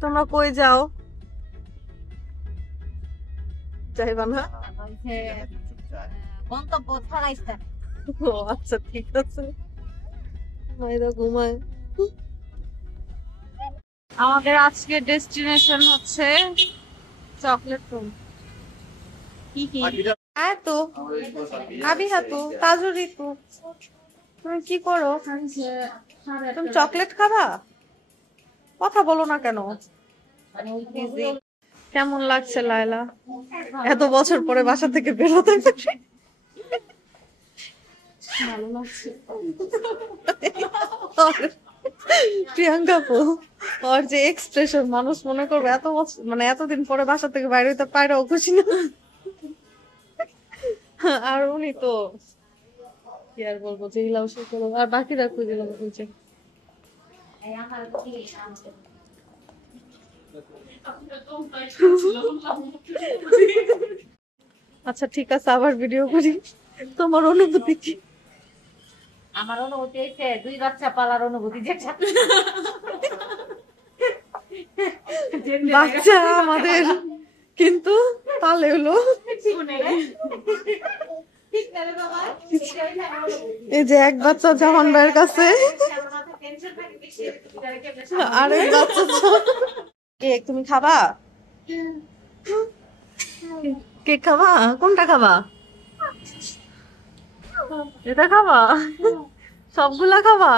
তোমরা কই যাও? যাইবা না? গন্তব্য ছাড়াইছে। ও আচ্ছা ঠিক আছে। মাইরা ঘুমায়। আমাদের আজকের ডেস্টিনেশন হচ্ছে চকলেট রুম। কি কি হ্যাঁ তো আবি হাতু তাজুরি তো তুমি কি করো? তুমি চকলেট খাবা? কথা বলো না কেন? কেমন লাগছে লায়লা এত বছর পরে বাসা থেকে বেরোতে? ভালো লাগছে। প্রিয়াঙ্কা আপু ওর যে এক্সপ্রেশন মানুষ মনে করবে এত বছর মানে এতদিন পরে বাসা থেকে বাইরে হইতে পায়রাও খুশি না। আর উনি তো কি আর বলবো যে হিলাও সে করো আর বাকিরা খুঁজে গেল খুঁজে। আচ্ছা ঠিক আছে আবার ভিডিও করি। তোমার অনুভূতি কি? আমার অনুভূতি হইছে 2 বাচ্চা পালার অনুভূতি যেটা বাচ্চা আমাদের কিন্তু পালে হলো এই যে এক বাচ্চা জামান ভাইয়ের কাছে আরেক বাচ্চা কেক তুমি খাবা? কেক খাবা? কোনটা খাবা? এটা খাবা? সবগুলা খাবা?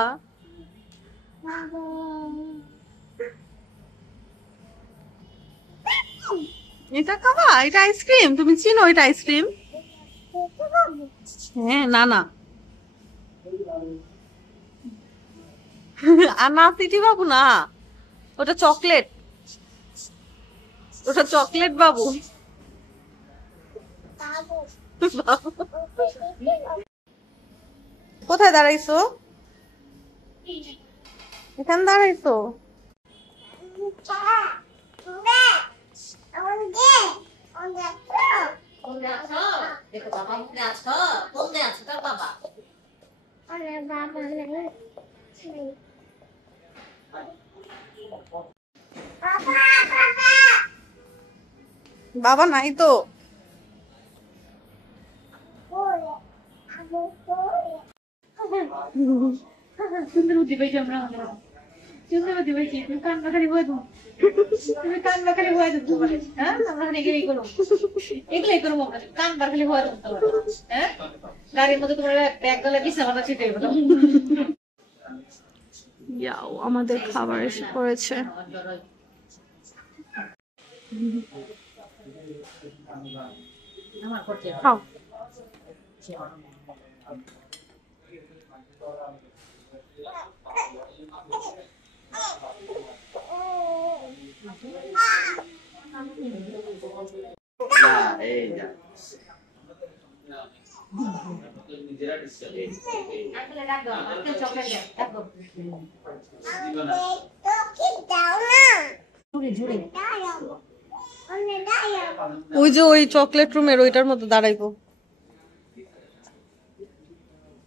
এটা খাবা? এটা আইসক্রিম তুমি চিনো এটা আইসক্রিম? হ্যাঁ না না না সিটি বাবু না ওটা চকলেট ওটা চকলেট বাবু। কোথায় দাঁড়াইছো? এখানে দাঁড়াইছো? বাবা নাই তো। সুন্দরবতী পাইছি আমরা সুন্দরবতী পাইছি তুমি কান্না খালি হয়ে দাও তুমি কান্না খালি হয়ে দাও হ্যাঁ আমরা এগুলাই করো এগুলাই করো আমরা কান্না খালি হয়ে দাও হ্যাঁ গাড়ির মধ্যে তোমার ব্যাগ গলা বিছানা ছিটে গেল। ইয়াও আমাদের খাবার এসে পড়েছে। খাও। ওই যে ওই চকলেট রুমের ওইটার মধ্যে দাঁড়াইবো।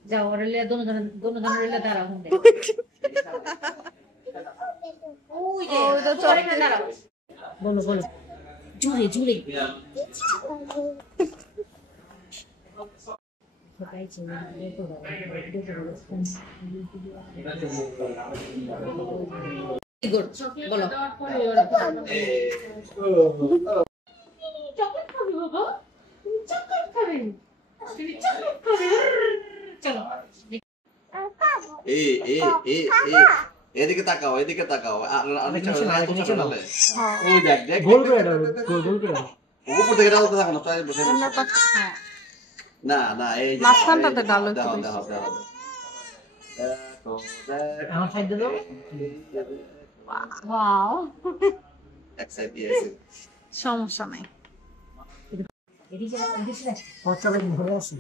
যাও ওরে লে দোনো রে দাঁড়াও হুঁদে ওই যে ওটা চকলেট দাঁড়াও বলো বলো জুড়ে জুড়ে গুড বলো চকলেট খাবি বাবা চকলেট খাবি তুমি চকলেট খাবি চলো এদিকে তাকাও ওই দেখ দেখ গোল করে দাও গোল করে দাও উপর থেকে ডাল তো থাকো না তাই বসে না না এই যে মাঝখানটাতে ডাল হইছে দাও বেশি। দাও দাও আমার সাইড দাও ওয়াও এক সাইড দিয়েছে সমস্যা নাই। এদিকে এদিকে পচবে ধরে আছে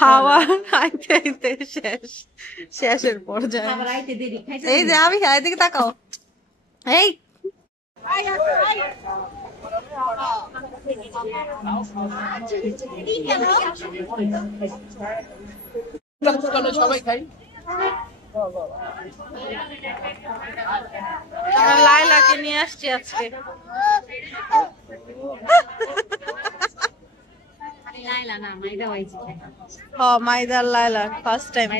খাওয়া খাইতে খাইতে শেষের পর্যায়ে আবার আইতে দেরি খাইতে এই যে আমি এদিকে তাকাও এই সবাই খাই আমরা লাইলাকে নিয়ে আসছি আজকে। মাইদার লাইলা ফার্স্ট টাইম।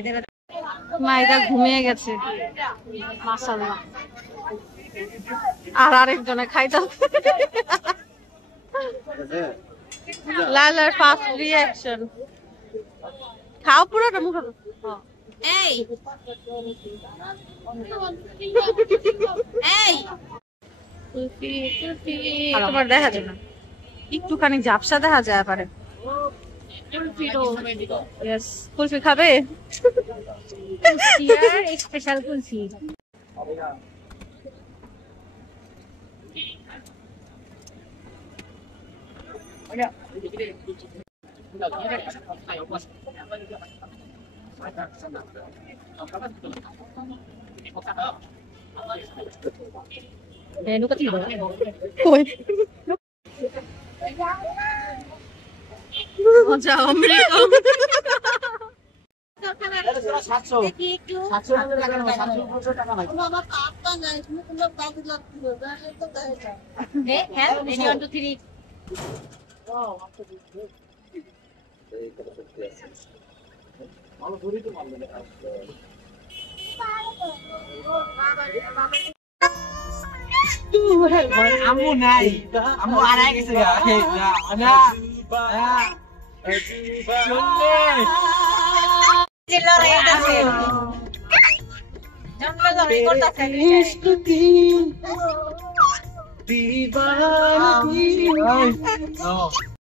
মাইদা ঘুমিয়ে গেছে মাশাআল্লাহ। আর আরেকজনে খাইতেছে। লাইলার ফার্স্ট রিঅ্যাকশন। খাও পুরোটা মুখে। এই এই কুলফি কুলফি তোমার দেখা যায় না, একটুখানি ঝাপসা দেখা যায় পারে। Yes, কুলফি খাবে? স্পেশাল কুলফি। মজা অমৃত। Amu nai, amu anak gitu ya. Ada.